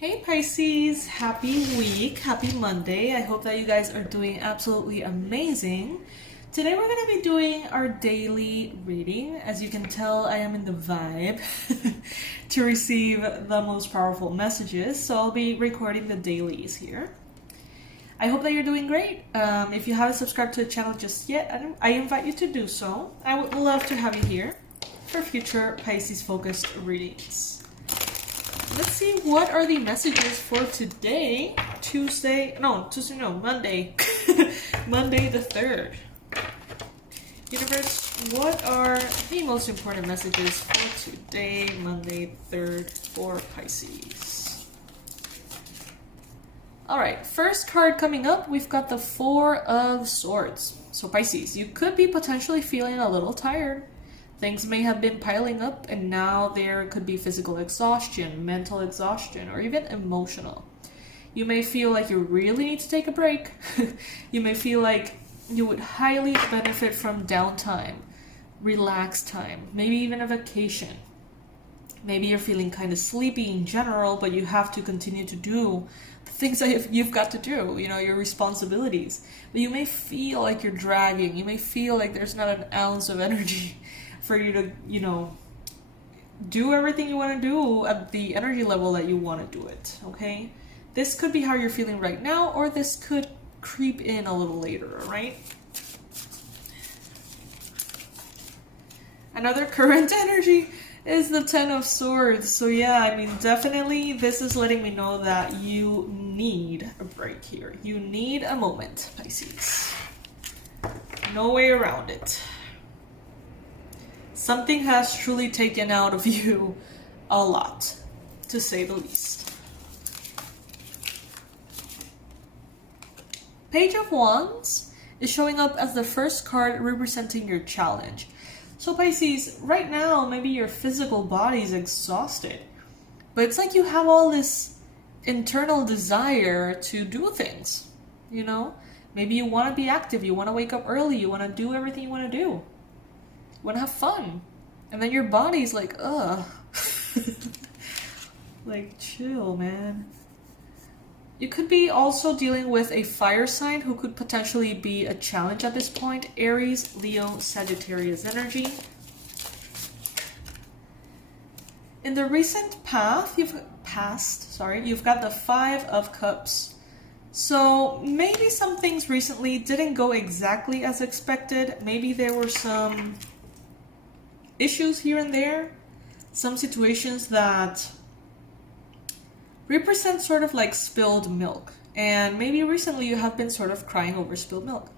Hey Pisces, happy week, happy Monday. I hope that you guys are doing absolutely amazing. Today we're going to be doing our daily reading. As you can tell, I am in the vibe to receive the most powerful messages, so I'll be recording the dailies here. I hope that you're doing great. If you haven't subscribed to the channel just yet, I invite you to do so. I would love to have you here for future Pisces focused readings. Let's see, what are the messages for today, Monday, Monday the 3rd. Universe, what are the most important messages for today, Monday 3rd, for Pisces? Alright, first card coming up, we've got the Four of Swords. So Pisces, you could be potentially feeling a little tired. Things may have been piling up and now there could be physical exhaustion, mental exhaustion, or even emotional. You may feel like you really need to take a break. You may feel like you would highly benefit from downtime, relaxed time, maybe even a vacation. Maybe you're feeling kind of sleepy in general, but you have to continue to do the things that you've got to do, your responsibilities. But you may feel like you're dragging. You may feel like there's not an ounce of energy for you to, do everything you want to do at the energy level that you want to do it, okay? This could be how you're feeling right now, or this could creep in a little later, right? Another current energy is the Ten of Swords. So yeah, definitely this is letting me know that you need a break here. You need a moment, Pisces. No way around it. Something has truly taken out of you a lot, to say the least. Page of Wands is showing up as the first card representing your challenge. So Pisces, right now, maybe your physical body is exhausted, but it's like you have all this internal desire to do things, Maybe you want to be active, you want to wake up early, you want to do everything you want to do. You want to have fun. And then your body's like, ugh. Like, chill, man. You could be also dealing with a fire sign who could potentially be a challenge at this point. Aries, Leo, Sagittarius energy. In the recent past, you've got the Five of Cups. So maybe some things recently didn't go exactly as expected. Maybe there were some issues here and there. Some situations that represent sort of like spilled milk. And maybe recently you have been sort of crying over spilled milk.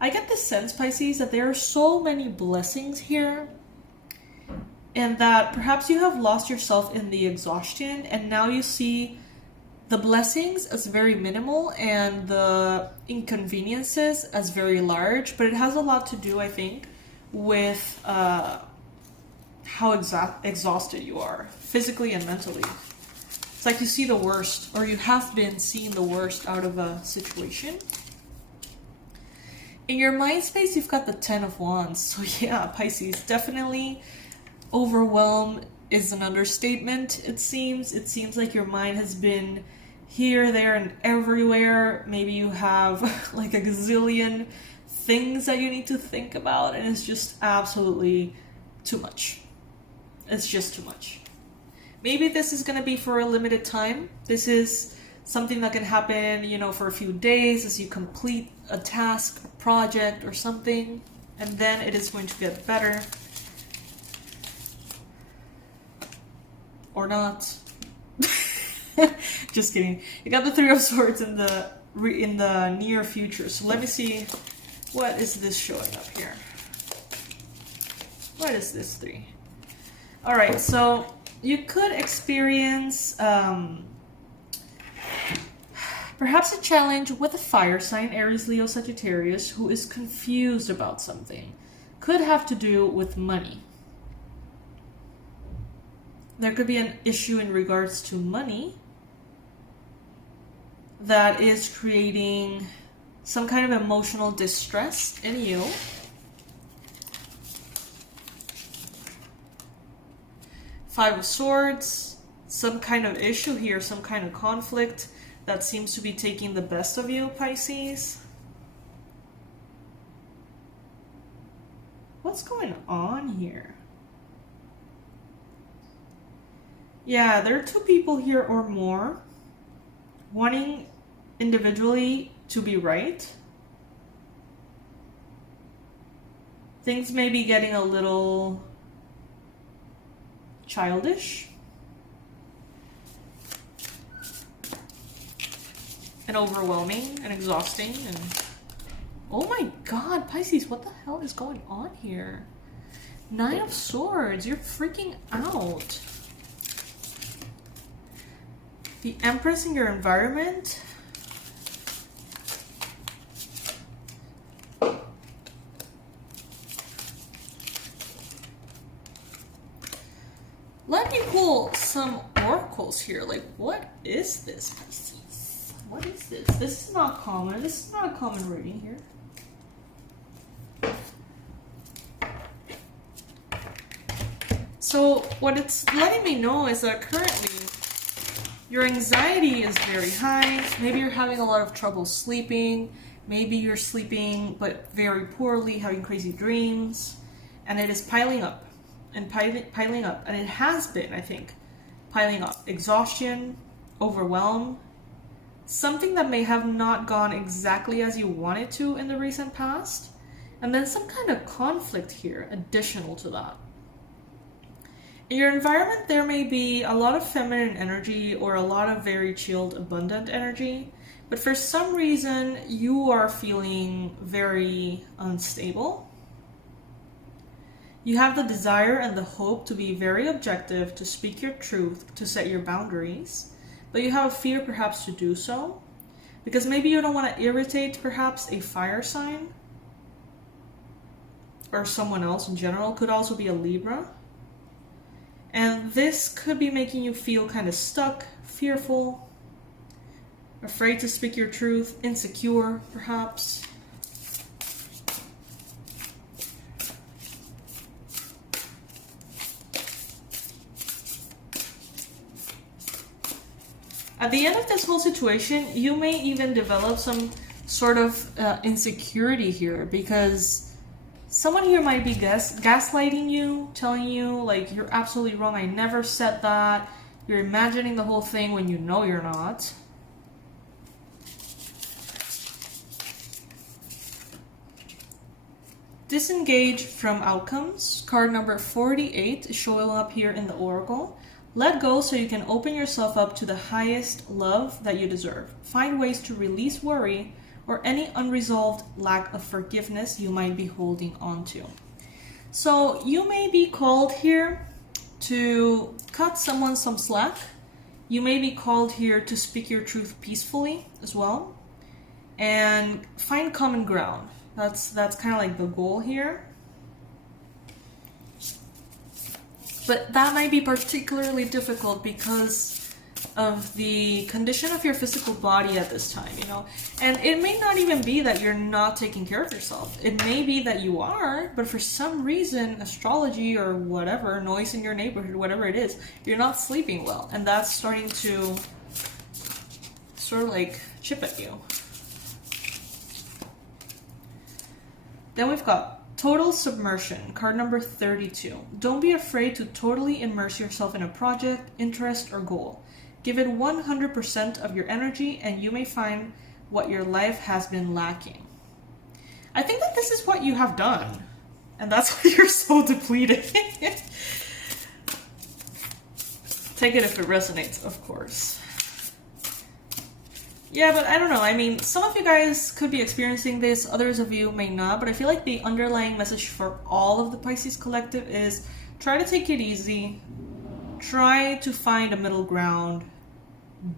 I get the sense, Pisces, that there are so many blessings here, and that perhaps you have lost yourself in the exhaustion, and now you see the blessings as very minimal and the inconveniences as very large. But it has a lot to do, I think, with how exhausted you are, physically and mentally. It's like you see the worst, or you have been seeing the worst out of a situation. In your mind space, you've got the Ten of Wands. So yeah, Pisces, definitely overwhelmed is an understatement, it seems. It seems like your mind has been here, there, and everywhere. Maybe you have like a gazillion things that you need to think about, and it's just absolutely too much. It's just too much. Maybe this is going to be for a limited time. This is something that can happen, for a few days as you complete a task, a project, or something, and then it is going to get better. Or not. Just kidding. You got the Three of Swords in the near future. So let me see, what is this showing up here? What is this three? All right, so you could experience perhaps a challenge with a fire sign, Aries, Leo, Sagittarius, who is confused about something. Could have to do with money. There could be an issue in regards to money that is creating some kind of emotional distress in you. Five of Swords, some kind of issue here, some kind of conflict that seems to be taking the best of you, Pisces. What's going on here? Yeah, there are two people here or more wanting individually to be right. Things may be getting a little childish and overwhelming and exhausting. And oh my god, Pisces, what the hell is going on here? 9 of Swords, you're freaking out. The Empress in your environment. Let me pull some oracles here. Like, what is this, Pisces? What is this? This is not common. This is not a common reading here. So what it's letting me know is that currently your anxiety is very high. Maybe you're having a lot of trouble sleeping. Maybe you're sleeping but very poorly, having crazy dreams. And it is piling up and piling up. And it has been, I think, piling up. Exhaustion, overwhelm, something that may have not gone exactly as you wanted to in the recent past. And then some kind of conflict here additional to that. In your environment, there may be a lot of feminine energy or a lot of very chilled, abundant energy. But for some reason, you are feeling very unstable. You have the desire and the hope to be very objective, to speak your truth, to set your boundaries. But you have a fear perhaps to do so. Because maybe you don't want to irritate perhaps a fire sign. Or someone else in general. Could also be a Libra. And this could be making you feel kind of stuck, fearful, afraid to speak your truth, insecure, perhaps. At the end of this whole situation, you may even develop some sort of insecurity here because someone here might be gaslighting you, telling you, like, you're absolutely wrong, I never said that. You're imagining the whole thing when you know you're not. Disengage from outcomes. Card number 48 is showing up here in the Oracle. Let go so you can open yourself up to the highest love that you deserve. Find ways to release worry or any unresolved lack of forgiveness you might be holding on to. So you may be called here to cut someone some slack. You may be called here to speak your truth peacefully as well. And find common ground. That's kind of like the goal here. But that might be particularly difficult because of the condition of your physical body at this time, you know. And it may not even be that you're not taking care of yourself. It may be that you are, but for some reason, astrology or whatever, noise in your neighborhood, whatever it is, you're not sleeping well. And that's starting to sort of like chip at you. Then we've got Total Submersion, card number 32. Don't be afraid to totally immerse yourself in a project, interest, or goal. Give it 100% of your energy and you may find what your life has been lacking. I think that this is what you have done. And that's why you're so depleted. Take it if it resonates, of course. Yeah, but I don't know. I mean, some of you guys could be experiencing this, others of you may not, but I feel like the underlying message for all of the Pisces collective is try to take it easy, try to find a middle ground,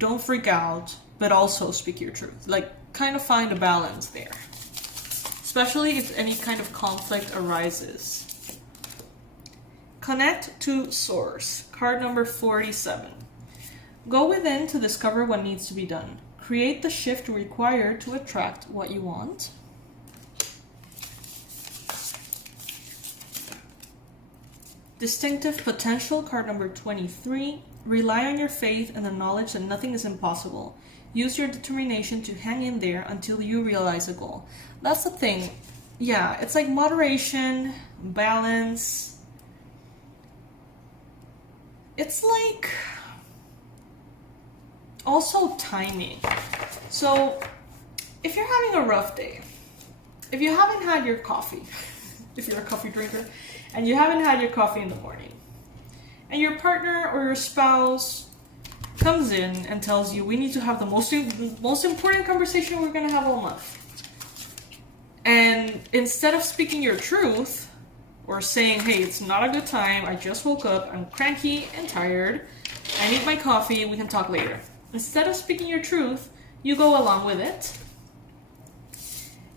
don't freak out, but also speak your truth. Like, kind of find a balance there, especially if any kind of conflict arises. Connect to Source, card number 47. Go within to discover what needs to be done. Create the shift required to attract what you want. Distinctive Potential, card number 23. Rely on your faith and the knowledge that nothing is impossible. Use your determination to hang in there until you realize a goal. That's the thing. Yeah, it's like moderation, balance. It's like also timing. So if you're having a rough day, if you haven't had your coffee, if you're a coffee drinker, and you haven't had your coffee in the morning, and your partner or your spouse comes in and tells you, we need to have the most important conversation we're going to have all month. And instead of speaking your truth, or saying, hey, it's not a good time, I just woke up, I'm cranky and tired, I need my coffee, we can talk later. Instead of speaking your truth, you go along with it,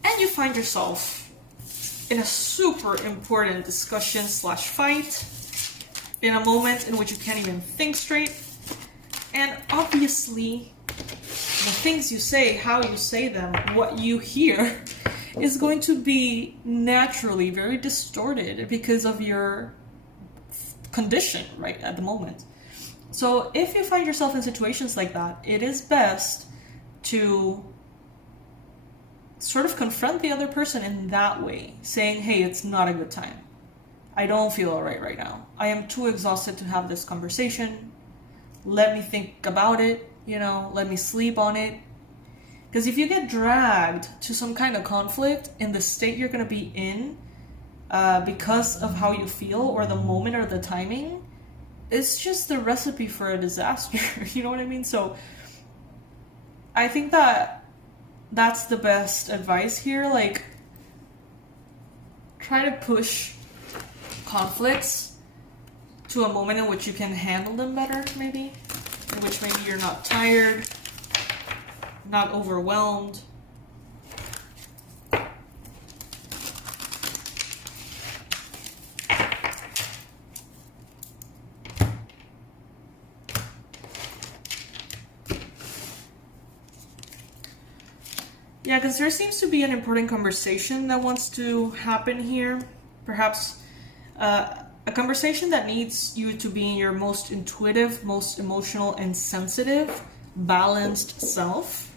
and you find yourself in a super important discussion / fight, in a moment in which you can't even think straight. And obviously, the things you say, how you say them, what you hear, is going to be naturally very distorted because of your condition right at the moment. So if you find yourself in situations like that, it is best to sort of confront the other person in that way, saying, hey, it's not a good time. I don't feel all right right now. I am too exhausted to have this conversation. Let me think about it, let me sleep on it. Because if you get dragged to some kind of conflict in the state you're going to be in because of how you feel or the moment or the timing, it's just the recipe for a disaster. You know what I mean? So I think that's the best advice here. Like, try to push conflicts to a moment in which you can handle them better, maybe. In which maybe you're not tired, not overwhelmed. Yeah, because there seems to be an important conversation that wants to happen here. Perhaps a conversation that needs you to be in your most intuitive, most emotional and sensitive, balanced self.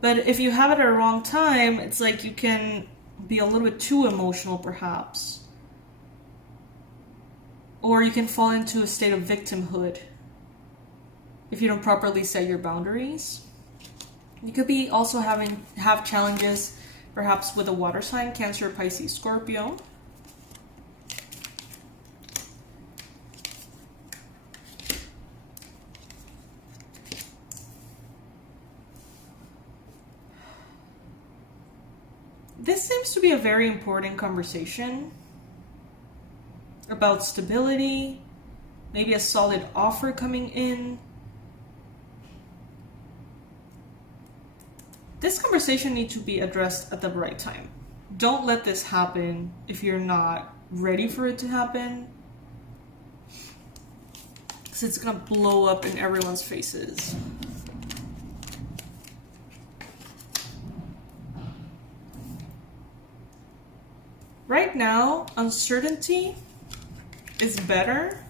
But if you have it at a wrong time, it's like you can be a little bit too emotional, perhaps. Or you can fall into a state of victimhood if you don't properly set your boundaries. You could be also have challenges, perhaps with a water sign, Cancer, Pisces, Scorpio. This seems to be a very important conversation about stability, maybe a solid offer coming in. This conversation needs to be addressed at the right time. Don't let this happen if you're not ready for it to happen, because it's gonna blow up in everyone's faces. Right now, uncertainty is better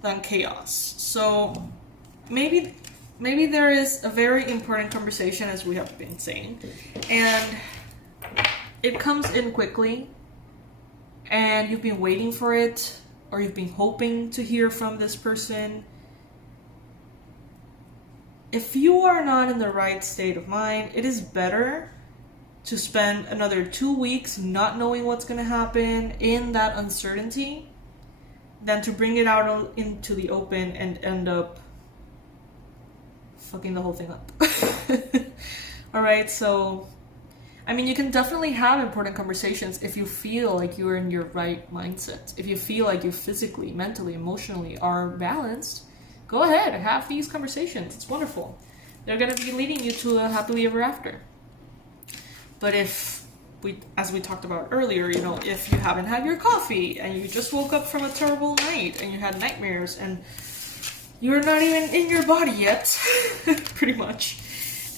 than chaos. So maybe there is a very important conversation, as we have been saying, and it comes in quickly, and you've been waiting for it, or you've been hoping to hear from this person. If you are not in the right state of mind, it is better to spend another 2 weeks not knowing what's going to happen in that uncertainty than to bring it out into the open and end up fucking the whole thing up. Alright, so I mean, you can definitely have important conversations if you feel like you're in your right mindset. If you feel like you physically, mentally, emotionally are balanced, go ahead, have these conversations. It's wonderful. They're going to be leading you to a happily ever after. But if as we talked about earlier, if you haven't had your coffee and you just woke up from a terrible night and you had nightmares and you're not even in your body yet, pretty much,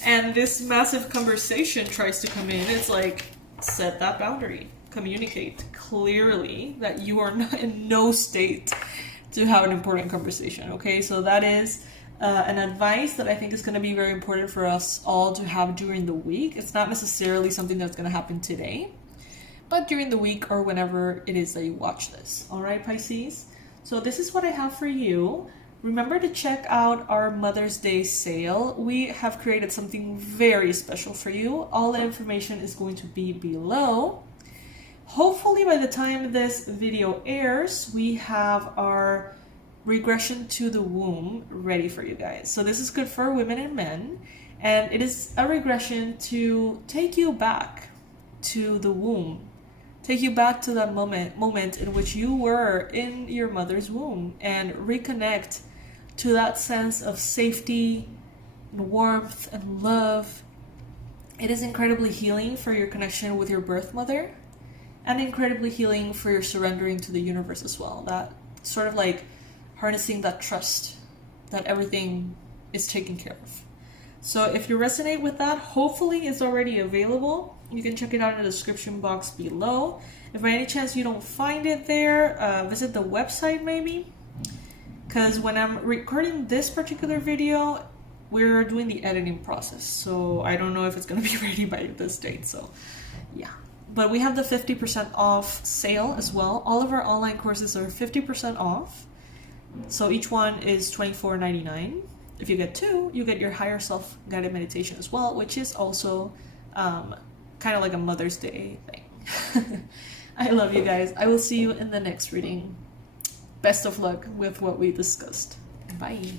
and this massive conversation tries to come in, it's like, set that boundary. Communicate clearly that you are not in no state to have an important conversation, okay? So that is an advice that I think is going to be very important for us all to have during the week. It's not necessarily something that's going to happen today, but during the week or whenever it is that you watch this. All right, Pisces? So this is what I have for you. Remember to check out our Mother's Day sale. We have created something very special for you. All the information is going to be below. Hopefully by the time this video airs, we have our regression to the womb ready for you guys. So this is good for women and men, and it is a regression to take you back to the womb, take you back to that moment in which you were in your mother's womb, and reconnect to that sense of safety and warmth and love. It is incredibly healing for your connection with your birth mother, and incredibly healing for your surrendering to the universe as well. That sort of like harnessing that trust that everything is taken care of. So if you resonate with that, hopefully it's already available. You can check it out in the description box below. If by any chance you don't find it there, visit the website maybe. Because when I'm recording this particular video, we're doing the editing process. So I don't know if it's going to be ready by this date. So yeah. But we have the 50% off sale as well. All of our online courses are 50% off. So each one is $24.99. If you get two, you get your higher self guided meditation as well, which is also kind of like a Mother's Day thing. I love you guys. I will see you in the next reading. Best of luck with what we discussed. Bye.